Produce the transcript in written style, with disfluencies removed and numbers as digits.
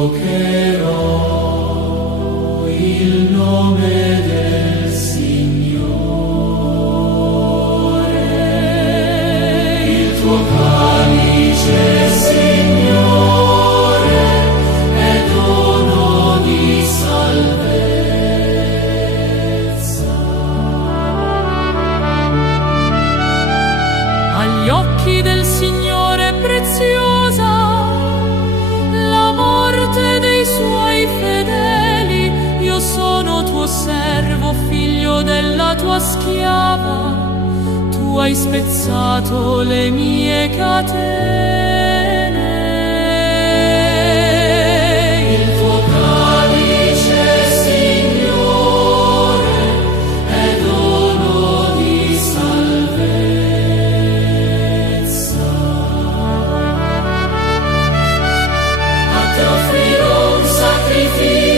invocherò il nome del Signore, il tuo calice, Signore, è dono di salvezza. Agli occhi del Signore è preziosa la morte dei suoi fedeli. Io sono tuo servo, figlio della tua schiava. Tu hai spezzato le mie catene. Il tuo calice, Signore, è dono di salvezza. A te offrirò un sacrificio